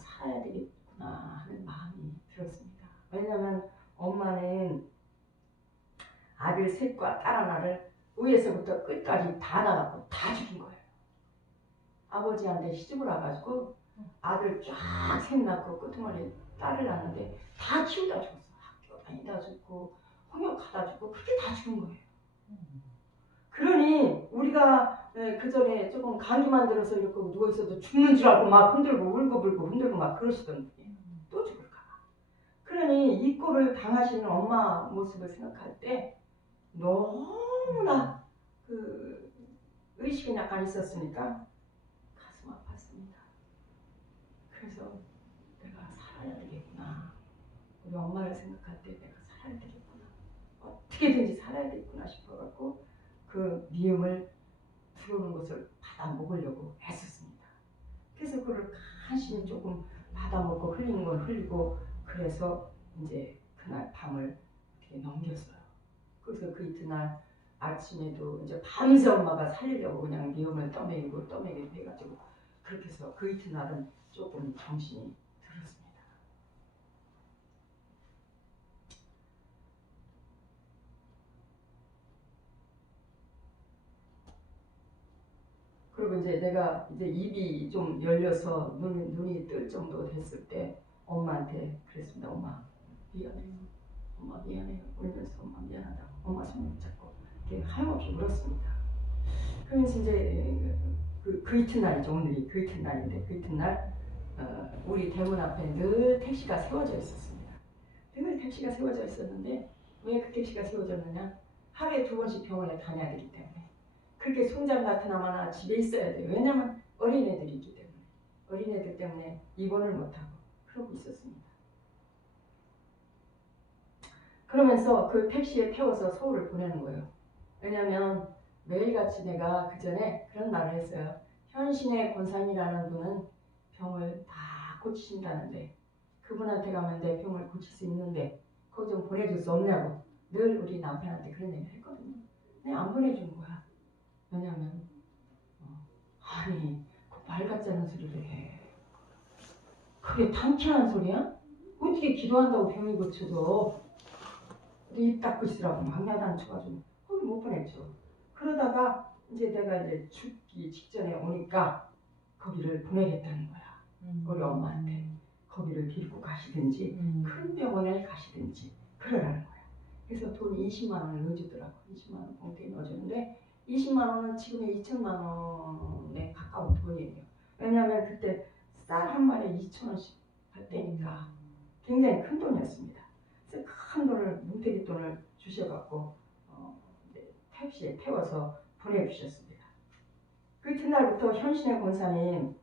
살아야 되겠구나 하는 마음이 들었습니다. 왜냐하면 엄마는 아들 셋과 딸 하나를 위에서부터 끝까지 다 나갔고 다 죽인 거예요. 아버지한테 시집을 와가지고 아들 쫙 셋 낳고 끝머리 딸을 낳는데 다 키우다 죽었어. 학교 다니다 죽고 홍역하다 죽고 그렇게 다 죽은 거예요. 그러니 우리가 그 전에 조금 감기만 들어서 이렇게 누워있어도 죽는 줄 알고 막 흔들고 울고불고 흔들고 막 그러시던데 또 죽을까 봐. 그러니 이 꼴을 당하시는 엄마 모습을 생각할 때 너무나 그 의식이 약간 있었으니까 가슴 아팠습니다. 그래서 내가 살아야 되겠구나. 우리 엄마를 생각할 때 내가 살아야 되겠구나. 어떻게든지 살아야 되겠구나 싶어갖고 그 미움을 들어오는 것을 받아 먹으려고 애썼습니다. 그래서 그걸 간신히 조금 받아 먹고 흘리는 건 흘리고 그래서 이제 그날 밤을 이렇게 넘겼어요. 그래서 그 이튿날 아침에도 이제 밤새 엄마가 살리려고 그냥 미움을 떠먹이고 해가지고 그렇게 해서 그 이튿날은 조금 정신이 들었습니다. 그리고 이제 내가 이제 입이 좀 열려서 눈이 뜰 정도 됐을 때 엄마한테 그랬습니다. 엄마 미안해요. 엄마 미안해요. 울면서 엄마 미안하다고 엄마 손을 잡고 이렇게 하염없이 울었습니다. 그러면서 이제 그 이튿날이죠. 오늘이 그 이튿날인데 그 이튿날 우리 대문 앞에 늘 택시가 세워져 있었습니다. 늘 택시가 세워져 있었는데 왜 그 택시가 세워졌느냐? 하루에 2번씩 병원에 다녀야 되기 때문에 그렇게 송장 같은 아마나 집에 있어야 돼요. 왜냐면 어린애들이 있기 때문에 어린애들 때문에 입원을 못하고 그러고 있었습니다. 그러면서 그 택시에 태워서 서울을 보내는 거예요. 왜냐면 매일같이 내가 그 전에 그런 말을 했어요. 현신의 권사님이라는 분은 병을 다 고치신다는데 그분한테 가면 내 병을 고칠 수 있는데 거기 좀 보내줄 수 없냐고 늘 우리 남편한테 그런 얘기를 했거든요. 근데 안 보내주는 거야. 왜냐면 아니 그 말 같지 않은 소리를 해. 그게 당연한 소리야? 어떻게 기도한다고 병이 고쳐져? 입 닫고 있으라고 막 야단쳐가지고 거기 못 보냈죠. 그러다가 이제 내가 이제 죽기 직전에 오니까 거기를 보내겠다는 거야. 우리 엄마한테 거기를 데리고 가시든지 큰 병원에 가시든지 그러라는 거야. 그래서 돈 20만 원을 넣어주더라고. 20만 원 봉투에 넣어주는데 20만 원은 지금의 2천만 원에 가까운 돈이에요. 왜냐하면 그때 쌀 한 마리에 2,000원씩 할 때니까 굉장히 큰 돈이었습니다. 그래서 큰 돈을 뭉태기 돈을 주셔갖고 택시에 태워서 보내주셨습니다. 그 이튿날부터 현신의 권사님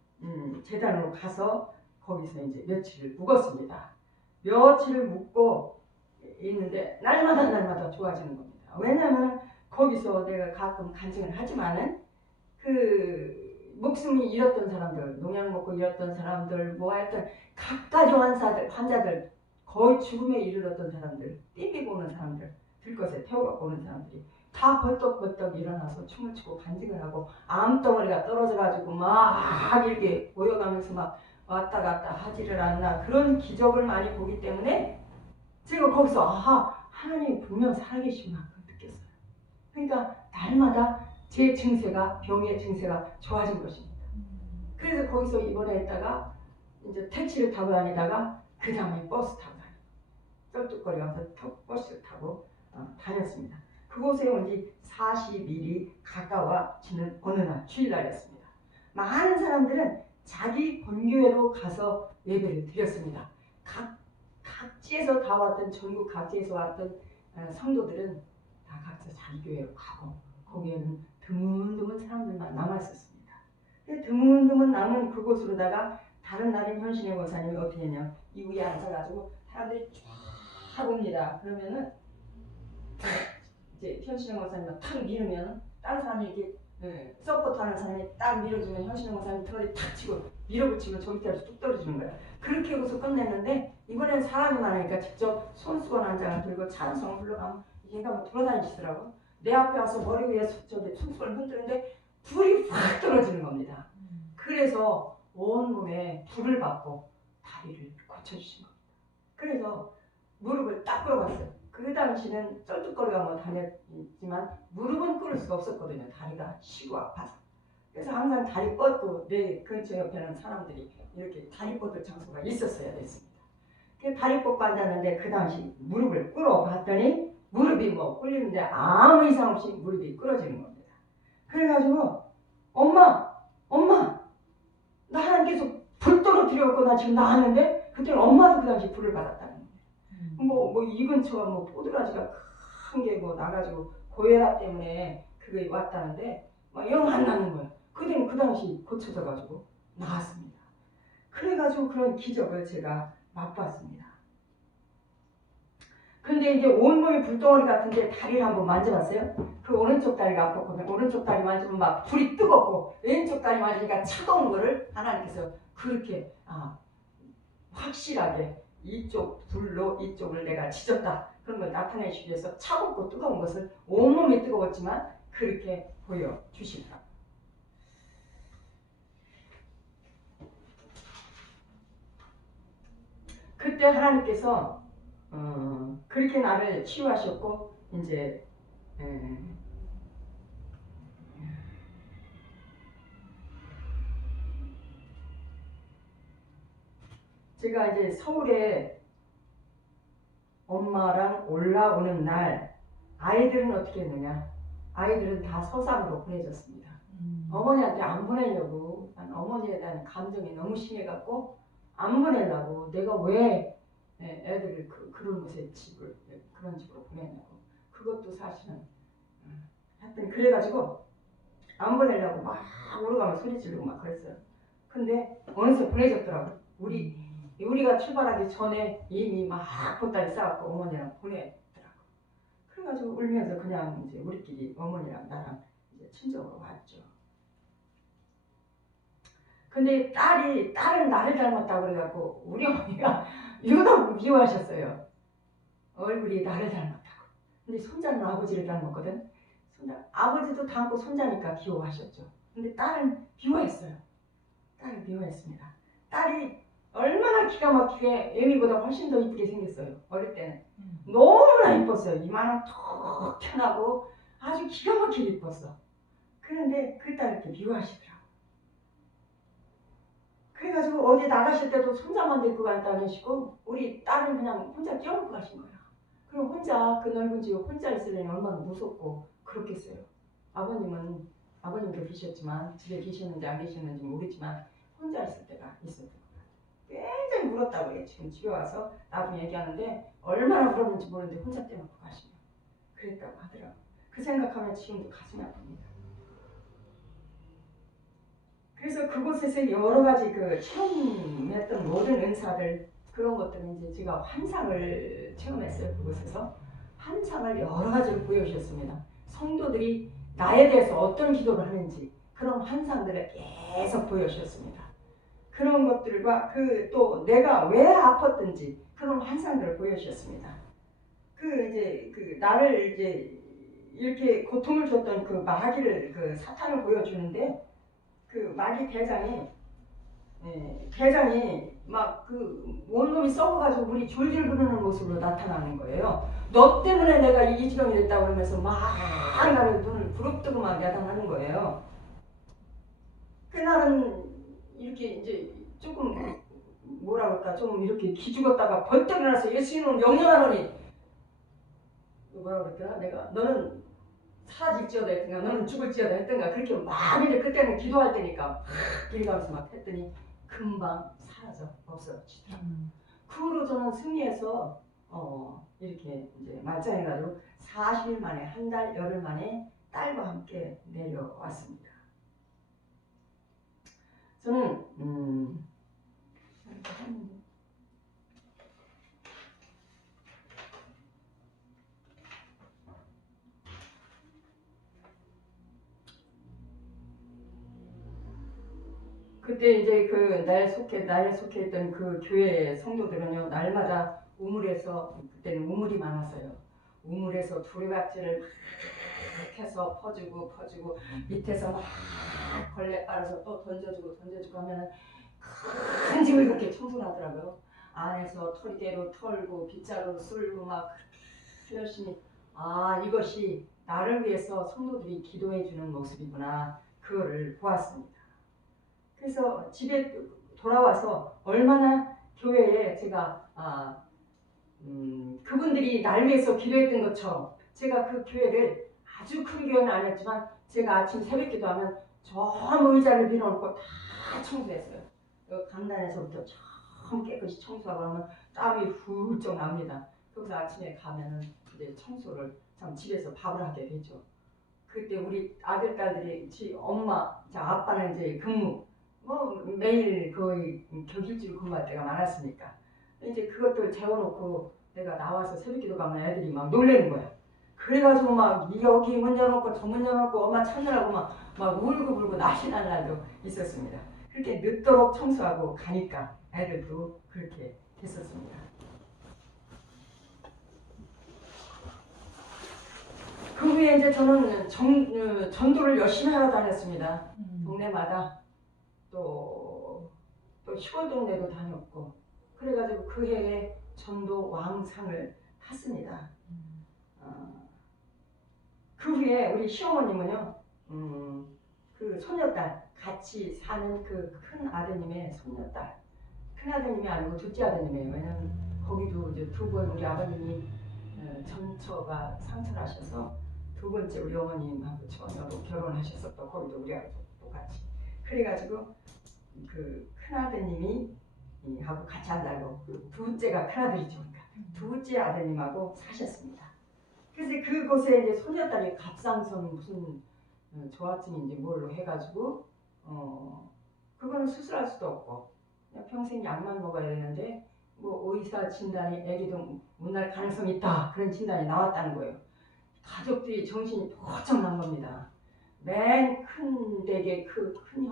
재단으로 가서 거기서 이제 며칠을 묵었습니다. 며칠을 묵고 있는데 날마다 좋아지는 겁니다. 왜냐하면 거기서 내가 가끔 간증을 하지만은 그 목숨이 잃었던 사람들, 농약 먹고 잃었던 사람들, 뭐 하여튼 각가지 환자들 거의 죽음에 이르렀던 사람들, 띠비고 오는 사람들, 들것에 태워갖고 오는 사람들이 다 벌떡벌떡 일어나서 춤을 추고 간증을 하고 암덩어리가 떨어져가지고 막 이렇게 모여가면서 막 왔다 갔다 하지를 않나 그런 기적을 많이 보기 때문에 제가 거기서 하나님 분명 살아계시구나 느꼈어요. 그러니까 날마다 제 증세가 병의 증세가 좋아진 것입니다. 그래서 거기서 입원했다가 이제 택시를 타고 다니다가 그 다음에 버스 타고 쩔뚝거리면서 버스를 타고 다녔습니다. 그곳에 온 지 40일이 가까워지는 어느 날 주일날이었습니다. 많은 사람들은 자기 본교회로 가서 예배를 드렸습니다. 각지에서 다 왔던 전국 각지에서 왔던 성도들은 다 각자 자기 교회로 가고 거기에는 드문드문 사람들만 남았었습니다. 드문드문 남은 그곳으로다가 다른 날은 현신의 권사님이 어떻게 했냐 이 위에 앉아가지고 사람들이 쫙 옵니다. 그러면은 이제 현신의 권사님이 탁 밀으면 다른 사람이 이렇게 서포트하는 사람이 딱 밀어주면 현신의 권사님이 털이 탁 치고 밀어붙이면 저기까지 뚝 떨어지는 거야. 그렇게 해서 끝냈는데 이번엔 사람이 많으니까 직접 손수건 한 장을 들고 찬송을 불러가면 얘가 뭐 돌아다니시더라고. 내 앞에 와서 머리 위에 저기 손수건을 흔드는데 불이 확 떨어지는 겁니다. 그래서 온몸에 불을 받고 다리를 고쳐주신 겁니다. 그래서 무릎을 딱 꿇어봤어요. 그 당시는 쩔뚝거리가 뭐 다녔지만 무릎은 꿇을 수가 없었거든요. 다리가 시고 아파서. 그래서 항상 다리 뻗고 내 근처 옆에는 사람들이 이렇게 다리 뻗을 장소가 있었어야 됐습니다. 그 다리 뻗고 앉았는데 그 당시 무릎을 꿇어봤더니 무릎이 뭐 꿇리는데 아무 이상 없이 무릎이 꿇어지는 겁니다. 그래가지고 엄마 나 하나님께서 불 떨어뜨려갖고 나 지금 나왔는데 그때는 엄마도 그 당시 불을 받았다는 거예요. 뭐 이 근처가 뭐 포도라지가 큰 게 뭐 나가지고 고혈압 때문에 그게 왔다는데 막 영 안 나는 거예요. 그때는 그 당시 고쳐져가지고 나왔습니다. 그래가지고 그런 기적을 제가 맛봤습니다. 근데 이제 온몸이 불덩어리 같은데 다리를 한번 만져봤어요? 그 오른쪽 다리가 아팠거든요. 오른쪽 다리 만지면 막 불이 뜨겁고 왼쪽 다리 만지니까 차가운 거를 하나님께서 그렇게 확실하게 이쪽 불로 이쪽을 내가 지졌다. 그런 걸 나타내시기 위해서 차갑고 뜨거운 것을 온몸이 뜨거웠지만 그렇게 보여주시더라. 그때 하나님께서 그렇게 나를 치유하셨고 이제 제가 이제 서울에 엄마랑 올라오는 날 아이들은 어떻게 했느냐? 아이들은 다 서산으로 보내졌습니다. 어머니한테 안 보내려고 어머니에 대한 감정이 너무 심해갖고 안 보내려고 내가 왜 애들을 그런 곳에 그런 집으로 보내냐고. 그것도 사실은 하여튼 그래가지고 안 보내려고 막 오르가면 소리 지르고 막 그랬어요. 근데 어느새 보내졌더라고. 우리가 출발하기 전에 이미 막 보따리 싸갖고 어머니랑 보내더라고. 그래가지고 울면서 그냥 이제 우리끼리 어머니랑 나랑 이제 친정으로 왔죠. 근데 딸은 나를 닮았다고 그래갖고 우리 어머니가 유독 미워하셨어요. 얼굴이 나를 닮았다고. 근데 손자는 아버지를 닮았거든. 아버지도 닮고 손자니까 귀여워하셨죠. 근데 딸은 미워했어요. 딸을 미워했습니다. 딸이 얼마나 기가 막히게 애미보다 훨씬 더 이쁘게 생겼어요. 어릴 때는. 너무나 이뻤어요. 이마는 톡 튀어나고 아주 기가 막히게 이뻤어. 그런데 그 딸을 이렇게 미워하시더라고. 그래가지고 어디 나가실 때도 손자만 데리고 다니시고 우리 딸은 그냥 혼자 껴안고 가신 거야. 그럼 혼자 그 넓은 집에 혼자 있으려니 얼마나 무섭고 그렇겠어요. 아버님도 계셨지만 집에 계셨는지 안 계셨는지 모르지만 혼자 있을 때가 있었던 거예요. 굉장히 울었다고 해요. 지금 집에 와서 나중에 얘기하는데 얼마나 울었는지 모르는데 혼자 떼놓고 가시면 그랬다고 하더라고요. 그 생각하면 지금도 가슴이 아픕니다. 그래서 그곳에서 여러 가지 체험했던 모든 은사들 그런 것들은 이제 제가 환상을 체험했어요. 그곳에서 환상을 여러 가지를 보여주셨습니다. 성도들이 나에 대해서 어떤 기도를 하는지 그런 환상들을 계속 보여주셨습니다. 그런 것들과 또 내가 왜 아팠든지 그런 환상들을 보여주셨습니다. 나를 이제 이렇게 고통을 줬던 그 마귀를 사탄을 보여주는데 그 마귀 대장이 막 온몸이 썩어가지고 물이 줄줄 흐르는 모습으로 나타나는 거예요. 너 때문에 내가 이 지경이 됐다고 그러면서 막 나를 눈을 부릅뜨고 막 야단하는 거예요. 나는 이렇게 이제 조금 뭐라 그럴까 좀 이렇게 기죽었다가 번뜩 일어나서 예수님은 명령하노니 뭐라 그랬더라 내가 너는 사라질지어다 했던가 너는 죽을지어다 했던가 그렇게 막 이제 그때는 기도할 때니까 길가면서 막 했더니 금방 사라져 없어지더라고요. 그 후로 저는 승리해서 이렇게 이제 말짱해가지고 40일 만에 한 달 열흘 만에 딸과 함께 내려왔습니다. 저는 그때 이제 나에 속해 있던 그 교회 성도들은요 날마다 우물에서 그때는 우물이 많았어요. 우물에서 두레박질을 막 해서 퍼주고 밑에서 막 걸레 빨아서 또 던져주고 하면 큰 집을 그렇게 청소 엄청나더라고요. 안에서 털개로 털고 빗자루로 쓸고 막 열심히 이것이 나를 위해서 성도들이 기도해 주는 모습이구나. 그거를 보았습니다. 그래서 집에 돌아와서 얼마나 교회에 제가 그분들이 날 위해서 기도했던 것처럼 제가 그 교회를 아주 큰 교회는 아니었지만 제가 아침 새벽 기도하면 저 의자를 빌어놓고 다 청소했어요. 강단에서부터 참 깨끗이 청소하고 하면 땀이 훌쩍 납니다. 그래서 아침에 가면은 이제 청소를 참 집에서 밥을 하게 되죠. 그때 우리 아들 딸들이 엄마, 아빠는 이제 근무 매일 거의 격일주로 근무할 때가 많았으니까 이제 그것들 재워놓고 내가 나와서 새벽기도 가면 애들이 막 놀래는 거야. 그래가지고 막 여기 문 열어놓고 저 문 열어놓고 엄마 찾느라고 막 울고 난리 날 날도 있었습니다. 그렇게 늦도록 청소하고 가니까 애들도 그렇게 됐었습니다. 그 후에 이제 저는 전도를 열심히 하러 다녔습니다. 동네마다 또 시골 동네도 다녔고 그래가지고 그 해에 전도 왕상을 탔습니다. 그 후에 우리 시어머님은요, 그 손녀딸 같이 사는 그 큰 아드님의 손녀딸, 큰 아드님이 아니고 둘째 아드님이에요. 왜냐면 거기도 이제 두 번 우리 아버님이 전처가 상처하셔서 두 번째 우리 어머님하고 처녀로 결혼하셔서 또 거기도 우리하고 똑같이 그래가지고 그 큰아드님이 하고 같이 안 살고 둘째가 큰아들이죠. 그러니까 둘째 아드님하고 사셨습니다. 그래서 그곳에 이제 손녀딸이 갑상선 무슨 조화증인지 뭘로 해가지고 그거는 수술할 수도 없고 그냥 평생 약만 먹어야 되는데 뭐 의사 진단이 애기도 못 날 가능성이 있다 그런 진단이 나왔다는 거예요. 가족들이 정신이 번쩍 난 겁니다. 맨 큰 댁의 그 큰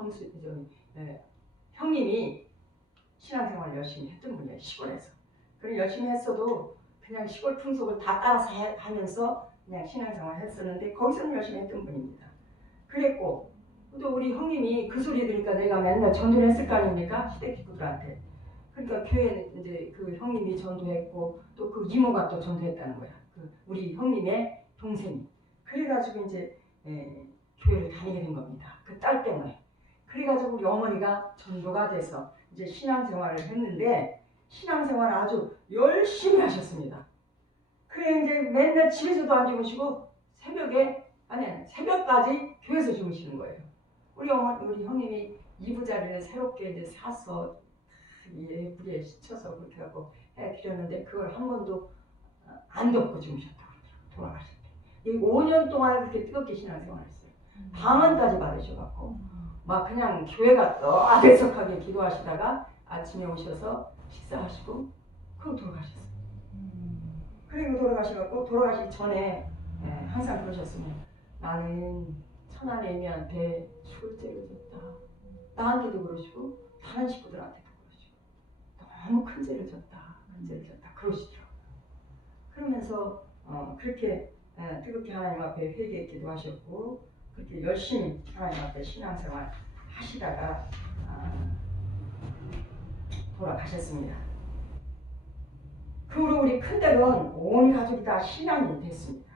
형님이 신앙생활을 열심히 했던 분이에요. 시골에서. 그리고 열심히 했어도 그냥 시골 풍속을 다 따라서 하면서 그냥 신앙생활을 했었는데 거기서는 열심히 했던 분입니다. 그랬고 또 우리 형님이 그 소리 들으니까 내가 맨날 전도를 했을 거 아닙니까? 시댁 식구들한테. 그러니까 교회는 이제 그 형님이 전도했고 또 그 이모가 또 전도했다는 거야. 그 우리 형님의 동생이. 그래가지고 이제 교회를 다니게 된 겁니다. 그 딸 때문에. 그래가지고 우리 어머니가 전도가 돼서 이제 신앙생활을 했는데 신앙생활을 아주 열심히 하셨습니다. 그래 이제 맨날 집에서도 안 주무시고 새벽까지 교회에서 주무시는 거예요. 우리 형님이 이부자리를 새롭게 이제 사서 예쁘게 시쳐서 그렇게 하고 해드렸는데 그걸 한 번도 안 덮고 주무셨다고 돌아가셨대. 5년 동안 그렇게 뜨겁게 신앙생활했어요. 방언까지 받으셔갖고 막 그냥 교회가 떠들썩하게 기도하시다가 아침에 오셔서 식사하시고 그리고 돌아가셨어요. 그리고 돌아가셔갖고 돌아가시기 전에 항상 그러셨으면 나는 천하내미한테 죽을 죄를 졌다. 나한테도 그러시고 다른 식구들한테도 그러시고 너무 큰 죄를 졌다. 큰 죄를 졌다. 그러시더라고요. 그러면서 그렇게 뜨겁게 하나님 앞에 회개 기도하셨고 그렇게 열심히 하나님 앞에 신앙생활 하시다가 돌아가셨습니다. 그 후로 우리 큰딸은 온 가족이 다 신앙이 됐습니다.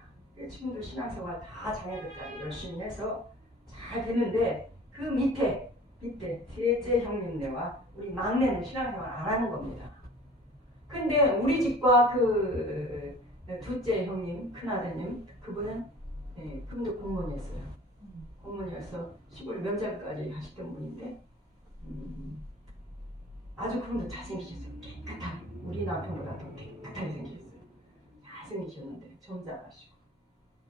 지금도 신앙생활 다 자녀들까지 열심히 해서 잘 됐는데 그 밑에 셋째 형님네와 우리 막내는 신앙생활 안 하는 겁니다. 근데 우리 집과 그 둘째 형님, 큰아드님 그분은 그분도 공무원이었어요. 공무원이어서 시골 면접까지 하시던 분인데 아주 그분도 잘생기셨어요. 깨끗하게 우리 남편보다 더 깨끗하게 생기셨어요. 잘생기셨는데 점잖으시고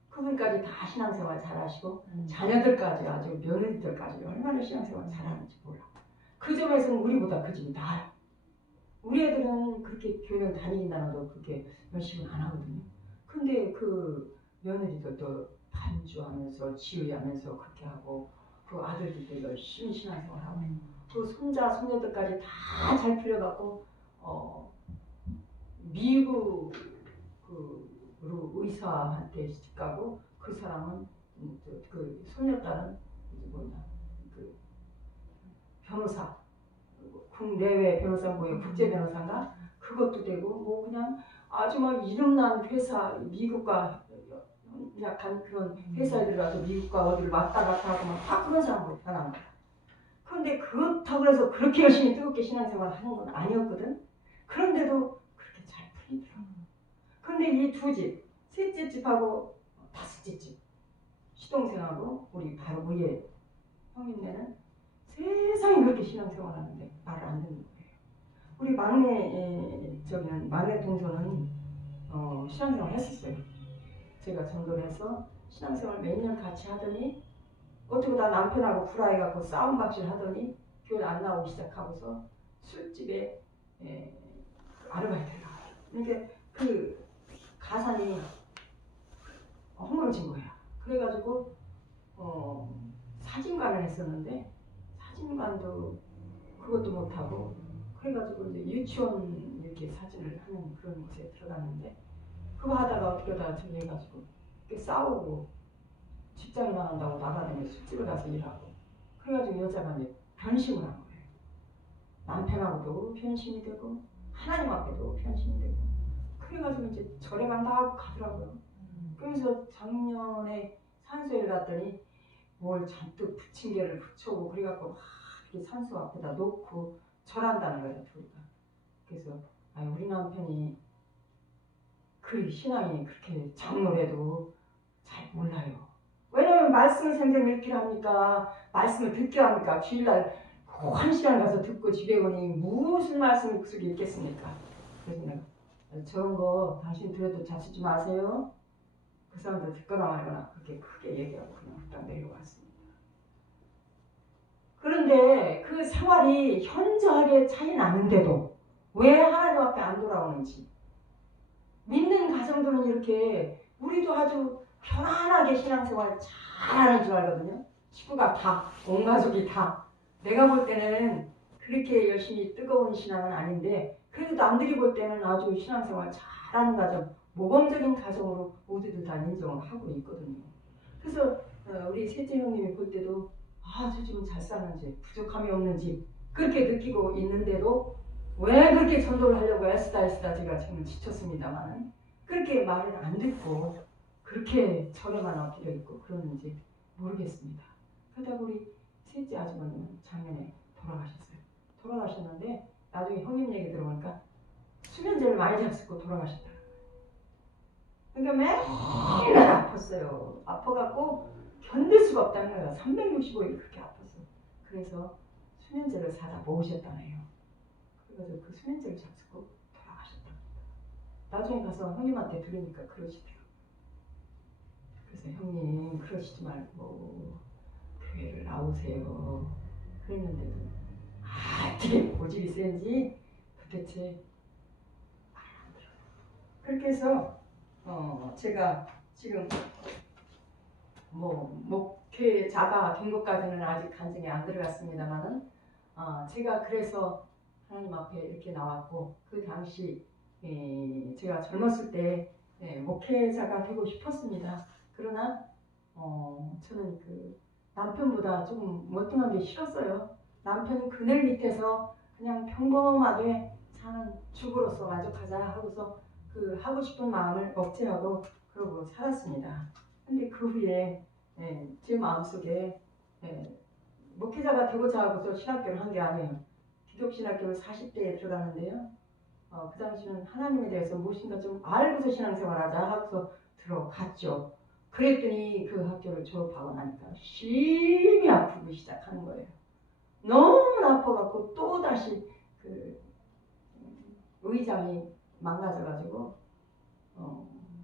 그분까지 다 신앙생활 잘하시고 자녀들까지 아주 며느리들까지 얼마나 신앙생활 잘하는지 몰라. 그 점에서는 우리보다 그 집이 나아요. 우리 애들은 그렇게 교회를 다니긴다나도 그렇게 열심히 안 하거든요. 근데 그 며느리들도 반주하면서 지휘하면서 그렇게 하고 그 아들들도 열심히 신앙생활하고 그 손자 손녀들까지 다 잘 풀려갖고 미국 그 의사한테 시집가고 그 사람은 그 손녀딸은 그 변호사 국내외 변호사 뭐예요? 국제 변호사인가? 그것도 되고 뭐 그냥 아주 막 이름난 회사 미국과 약간 그런 회사에 들어가서 미국과 어디를 왔다 갔다 하고 막 다 그런 사람으로 변한 거야. 그런데 그렇다고 해서 그렇게 열심히 뜨겁게 신앙생활을 하는 건 아니었거든. 그런데도 그렇게 잘 풀리더라고. 그런데 이 두 집, 셋째 집하고 다섯째 집, 시동생하고 우리 바로 위에 형님네는 세상에 그렇게 신앙생활 하는데 말을 안 듣는 거예요. 우리 저기는 막내 동서는 신앙생활 했었어요. 제가 전도를 해서 신앙생활 몇 년 같이 하더니 어떻게 다 남편하고 불화해갖고 싸움박질 하더니 교회 안 나오기 시작하고서 술집에 아르바이트를 나가요. 그러니까 그 가산이 허물어진 거야. 그래가지고 사진관을 했었는데 사진관도 그것도 못하고 그래가지고 이제 유치원 이렇게 사진을 하는 그런 곳에 들어갔는데 그거 하다가 어떻게 하다가 저기 해가지고 싸우고 직장에 나간다고 나가다니 술집에 가서 일하고 그래가지고 여자가 이제 변심을 한 거예요. 남편하고도 변심이 되고 하나님 앞에도 변심이 되고 그래가지고 이제 절에 간다고 가더라고요. 그래서 작년에 산소에 갔더니 뭘 잔뜩 부침개를 붙여오고 그래갖고 막 이렇게 산소 앞에다 놓고 절한다는 거예요, 둘이가. 그래서 우리 남편이 그 신앙이 그렇게 장로래도 잘 몰라요. 왜냐면 말씀을 생생 읽기를 합니까? 말씀을 듣게 합니까? 주일날 한 시간 가서 듣고 집에 오니 무슨 말씀을 속에 있겠습니까? 그래서 내가 저런 거 당신 들어도 자치지 마세요. 그 사람들 듣거나 말거나 그렇게 크게 얘기하고 그냥 딱 내려왔습니다. 그런데 그 생활이 현저하게 차이 나는데도 왜 하나님 앞에 안 돌아오는지 믿는 가정들은 이렇게 우리도 아주 편안하게 신앙생활 잘하는 줄 알거든요. 식구가 다, 온 가족이 다. 내가 볼 때는 그렇게 열심히 뜨거운 신앙은 아닌데 그래도 남들이 볼 때는 아주 신앙생활 잘하는 가정, 모범적인 가정으로 모두들 다 인정을 하고 있거든요. 그래서 우리 셋째 형님이 볼 때도 저 집은 잘 사는 집, 부족함이 없는 집 그렇게 느끼고 있는데도 왜 그렇게 전도를 하려고 애쓰다 제가 지금 지쳤습니다만 그렇게 말을 안 듣고 그렇게 절에만 엎드려 있고 그러는지 모르겠습니다. 그러다 우리 셋째 아주머니는 작년에 돌아가셨어요. 돌아가셨는데 나중에 형님 얘기 들어보니까 수면제를 많이 잡수고 돌아가셨다. 그러니까 맨날 아팠어요. 아파갖고 견딜 수가 없다는 거예요. 365일 그렇게 아팠어요. 그래서 수면제를 사다 모으셨다네요. 그래서 그 수면제를 잡수고 돌아가셨다. 나중에 가서 형님한테 들으니까 그러시더라고요. 그래서 형님 그러시지 말고 교회를 나오세요. 그랬는데도 어떻게 고집이 센지 도대체 말 안 들어요. 그렇게 해서 제가 지금 뭐 목회자가 된 것까지는 아직 간증이 안 들어갔습니다만은 제가 그래서 하나님 앞에 이렇게 나왔고 그 당시 제가 젊었을 때 목회자가 되고 싶었습니다. 그러나 저는 그 남편보다 조금 멀뚱한 게 싫었어요. 남편이 그늘 밑에서 그냥 평범하게 사는 주부로서 만족하자 하고서 그 하고 싶은 마음을 억제하고 그러고 살았습니다. 근데 그 후에 제 마음속에 목회자가 되고자 하고서 신학교를 한 게 아니에요. 기독신학교를 40대에 들어갔는데요. 그 당시는 하나님에 대해서 무엇인가 좀 알고서 신앙생활하자 하고서 들어갔죠. 그랬더니 그 학교를 졸업하고 나니까 심히 아프기 시작하는 거예요. 너무 아파갖고 또 다시 그 의장이 망가져가지고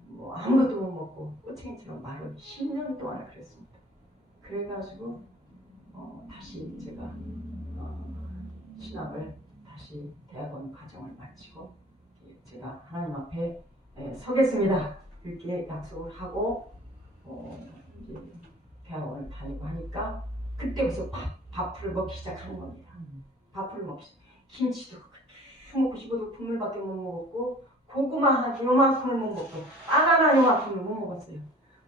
뭐 아무것도 못 먹고 꼬챙이처럼 말을 10년 동안 그랬습니다. 그래가지고 다시 제가 신학을 다시 대학원 과정을 마치고 제가 하나님 앞에 서겠습니다. 이렇게 약속을 하고 이제 대학원을 다니고 하니까 그때부터 밥을 먹기 시작하는 겁니다. 밥을 먹기 시작. 김치도 그렇게 먹고 싶어도 국물밖에 못 먹었고 고구마 한 요만큼을 못 먹고 바나나 요만큼을 못 먹었어요.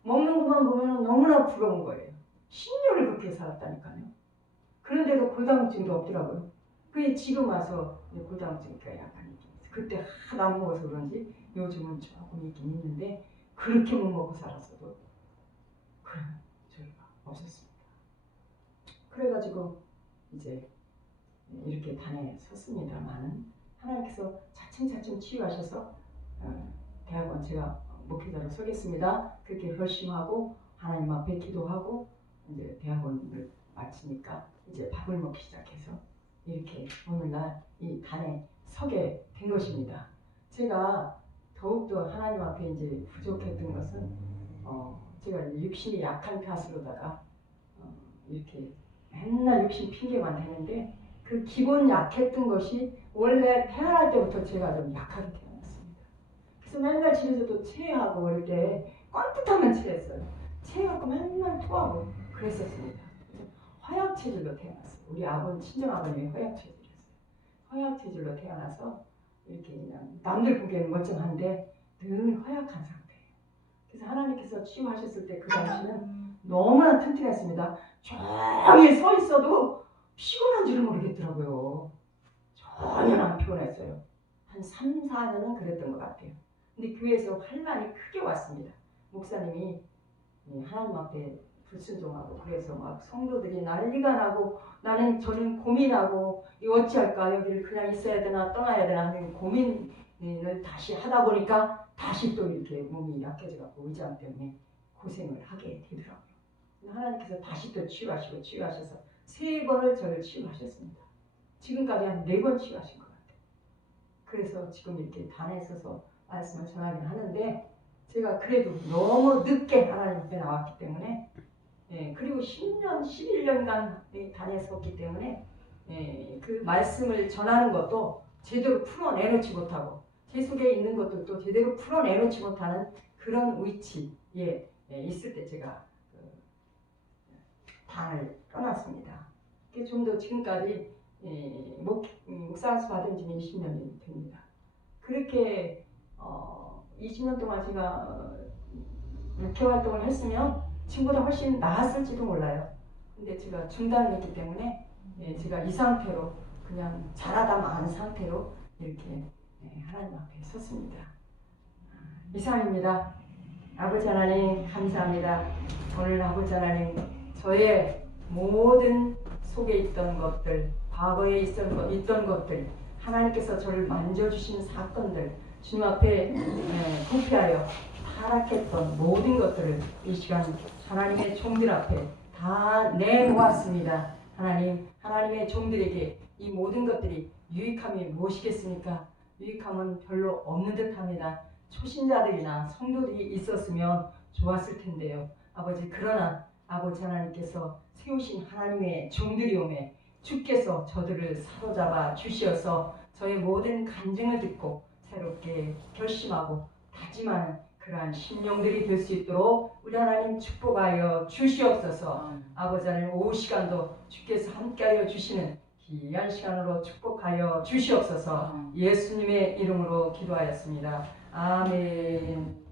먹는 것만 보면 너무나 부러운 거예요. 10년을 그렇게 살았다니까요. 그런데도 골다공증도 없더라고요. 그게 지금 와서 골다공증이니까 약간 있긴 있어. 그때 하도 안 먹어서 그런지 요즘은 조금 있긴 있는데 그렇게 못 먹고 살았어도 그런 저희가 없었습니다. 그래가지고 이제 이렇게 단에 섰습니다만 하나님께서 차츰차츰 치유하셔서 대학원 제가 목회자로 서겠습니다. 그렇게 결심하고 하나님 앞에 기도하고 이제 대학원을 마치니까 이제 밥을 먹기 시작해서 이렇게 오늘날 이 단에 서게 된 것입니다. 제가 더욱더 하나님 앞에 이제 부족했던 것은 제가 이제 육신이 약한 탓으로다가 이렇게 맨날 육신 핑계만 대는데 그 기본 약했던 것이 원래 태어날 때부터 제가 좀 약하게 태어났습니다. 그래서 맨날 집에서도 체하고 그럴 때 ቋ뜻하면 체했어요. 체해갖고 맨날 토하고 그랬었습니다. 허약 체질로 태어났어요. 우리 아버님 친정 아버님이 허약 체질이었어요. 허약 체질로 태어나서 이렇게 그냥 남들 보기에는 멀쩡한데 늘 허약한 상태예요. 그래서 하나님께서 치유하셨을 때 그 당시는 너무나 튼튼했습니다. 종일 서 있어도 피곤한 줄을 모르겠더라고요. 전혀 안 피곤했어요. 한 3, 4년은 그랬던 것 같아요. 근데 교회에서 환란이 크게 왔습니다. 목사님이 하나님 앞에 불순종하고 그래서 막 성도들이 난리가 나고 저는 고민하고 어찌할까 여기를 그냥 있어야 되나 떠나야 되나 하는 고민을 다시 하다 보니까 다시 또 이렇게 몸이 약해져 갖고 의장 때문에 고생을 하게 되더라고요. 하나님께서 다시 또 치유하셔서 3번을 저를 치유하셨습니다. 지금까지 한 4번 치유하신 것 같아요. 그래서 지금 이렇게 단에 서서 말씀을 전하긴 하는데 제가 그래도 너무 늦게 하나님 앞에 나왔기 때문에 그리고 10년, 11년간 단에 섰기 때문에 그 말씀을 전하는 것도 제대로 풀어내놓지 못하고 제 속에 있는 것들도 제대로 풀어내놓지 못하는 그런 위치에 있을 때 제가 단을 떠났습니다. 좀 더 지금까지 목사수 받은 지 20년이 됩니다. 그렇게 20년 동안 제가 목회 활동을 했으면 지금보다 훨씬 나았을지도 몰라요. 근데 제가 중단을 했기 때문에 제가 이 상태로 그냥 자라다 만 상태로 이렇게 하나님 앞에 섰습니다. 이상입니다. 아버지 하나님 감사합니다. 오늘 아버지 하나님 저의 모든 속에 있던 것들, 과거에 있던 것들, 하나님께서 저를 만져주신 사건들, 주님 앞에 부패하여 타락했던 모든 것들을 이 시간 하나님의 종들 앞에 다 내놓았습니다. 하나님의 종들에게 이 모든 것들이 유익함이 무엇이겠습니까? 유익함은 별로 없는 듯합니다. 초신자들이나 성도들이 있었으면 좋았을 텐데요. 아버지 그러나 아버지 하나님께서 세우신 하나님의 종들이 오매 주께서 저들을 사로잡아 주시어서 저의 모든 간증을 듣고 새롭게 결심하고 다짐하는 그러한 심령들이 될 수 있도록 우리 하나님 축복하여 주시옵소서. 아버지 하나님 오후 시간도 주께서 함께하여 주시는 귀한 시간으로 축복하여 주시옵소서. 예수님의 이름으로 기도하였습니다. 아멘.